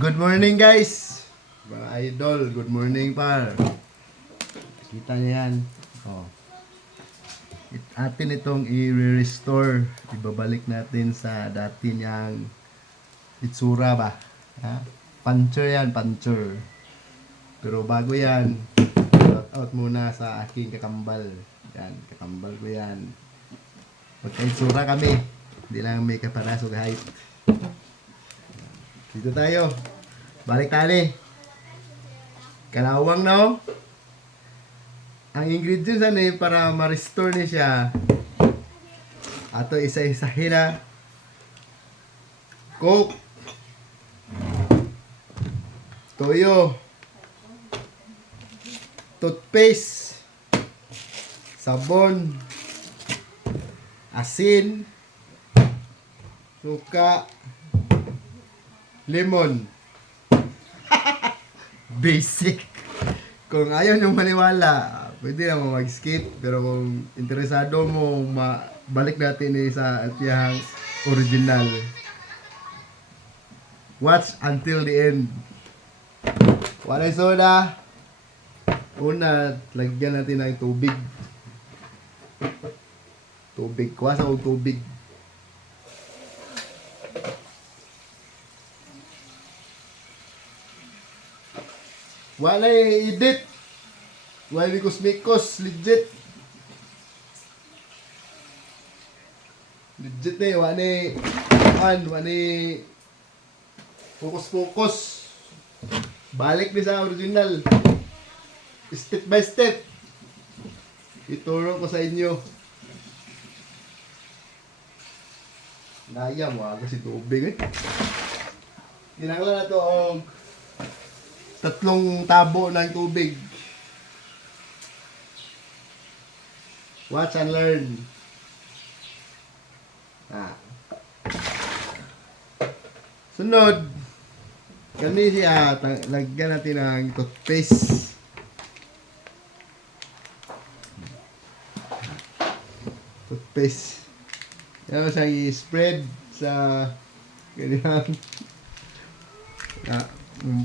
Good morning guys! Mga idol, good morning par. Kita niyo yan. Oh. Atin itong i-restore. Ibabalik natin sa dati niyang itsura ba? Ha? Puncher yan, puncher. Pero bago yan, shout out muna sa aking kakambal. Yan, kakambal ko yan. Magka-itsura kami. Hindi lang may kaparasog height. Dito tayo. Balik tali. Kalawang no. Ang ingredients ano para ma-restore ni siya. Ato isa-isahin na. Coke. Toyo. Toothpaste. Sabon. Asin. Suka. Lemon. Basic. Kung ayaw nyo maniwala, pwede naman mag-skip. Pero kung interesado mo, balik natin sa atiyang original. Watch until the end. Wala soda. Una, lagyan natin ng tubig. Tubig. Kuwasa o tubig. Wala edit. Wala mikos-mikos. Legit. Legit na wala focus-focus. Balik ni sa original. Step by step. Ituro ko sa inyo. Naya mo ako si tubig eh. Ginagawa na to og 3 tabo ng tubig. Watch and learn. Sunod, kani siya, lagyan natin ng toothpaste. Toothpaste. Yan siya i-spread sa ganyan.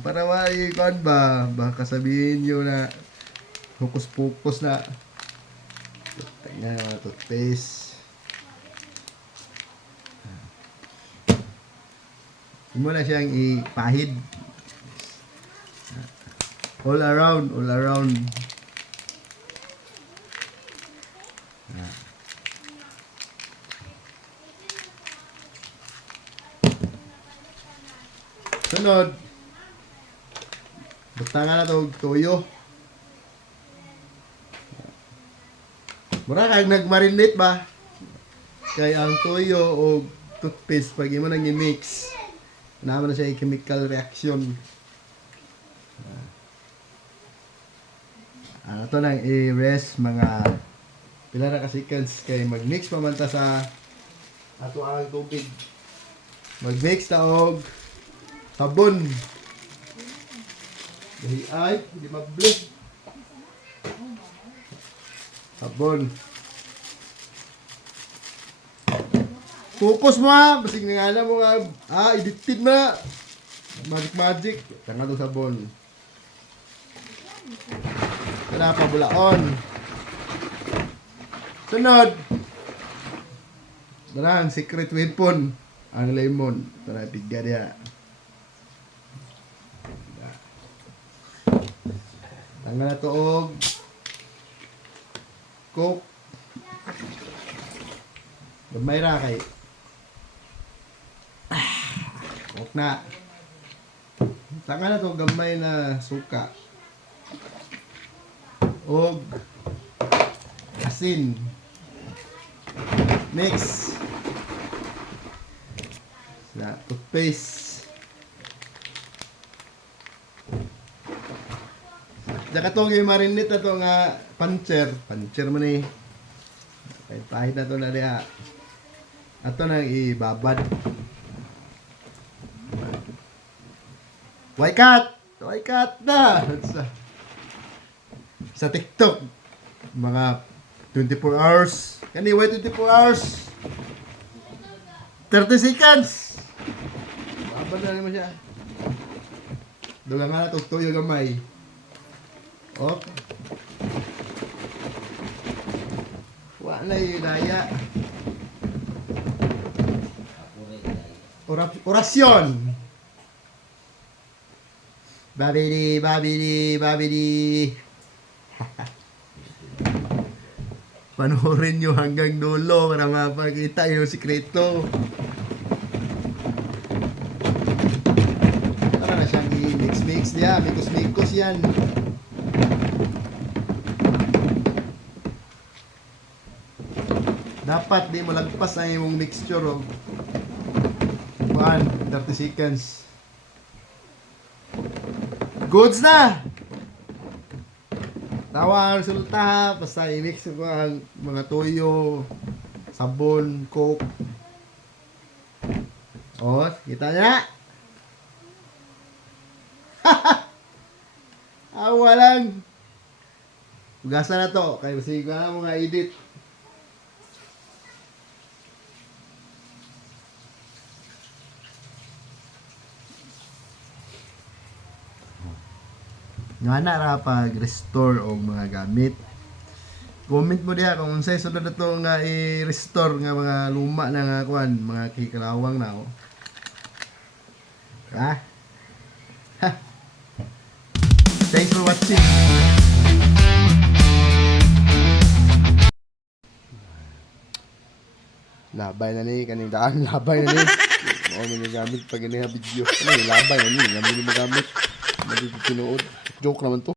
Para maikon ba, baka sabihin nyo na hukus-pukus na. Tingnan yung toothpaste. Hindi mo na siyang ipahid. All around, all around. Sunod, butangan na ito toyo. Mura kag nagmarinate ba? Kaya ang toyo o toothpaste pag mo nang i-mix, naman na siya yung chemical reaction. Ito nang i-rest mga pila na ka seconds kay mag-mix pa man ta sa ato ang tubig. Mag-mix ta og sabon. Dahil ay, hindi mablend. Sabon. Focus mo ha. Basig nga alam mo nga. Edited na. Magic. Tanga to sabon. Kaya pa bulaon. Sunod. Darang secret weapon. Ang lemon. Tara, piga dia. Tanga na to og Coke. Gamay ra kay. Coke na. Tanga na to gamay na suka. Og asin. Mix. Sa toothpaste. Saka itong i-marinate na ito nga puncher. Puncher mo ni. Pahit na ito na diha. Ito nang ibabad. Why cut? Why cut na? Sa TikTok. Mga 24 hours. Anyway, 24 hours. 30 seconds. Babad na naman siya. Dugang nga na tuyo gamay. Oh. Wala yung daya. Orasyon. Babidi, babidi, babidi. Panoorin nyo hanggang dulo para mapakita yung sikreto. Para na siyang i-mix-mix niya. Mikos-mikos yan. Dapat di mo lagpas ang imong mixture of 30 seconds. Goods na! Tawa ang resulta ha. Basta i-mix ko ang mga toyo, sabon, coke. O, kita niya? Awa lang. Hugasan na to. Kaya sige na mga edit. Nga na ra pag-restore og mga gamit. Comment mo diha kung unsay sunod na to nga i-restore nga mga luma na nga kuan, mga kikalawang na oh. Ha? Ha? Thanks for watching. Labay na ni kaning daan, labay na ni. Mao man gamit pag ini video. Ano labay na ni, gamit mo gamit. Magiging tinuod. Joke naman to.